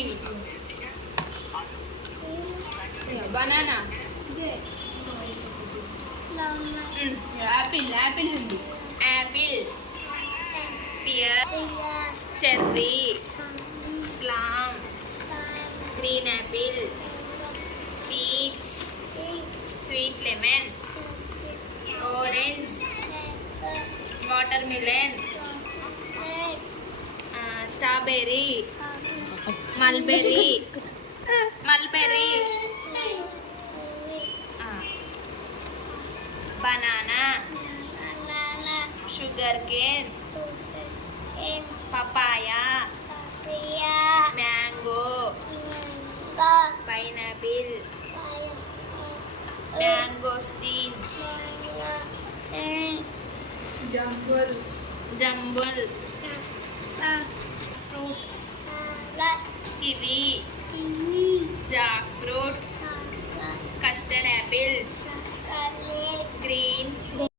Pink. Yeah, banana. Apple. Apple. Pear. Cherry. Plum. Green apple. Peach. Sweet lemon. Orange. Watermelon. Strawberry. Mulberry. Banana. Sugarcane. Papaya. Mango. Pineapple. Mangosteen. Jumble. Fruit. Kiwi. Jackfruit. Custard apple.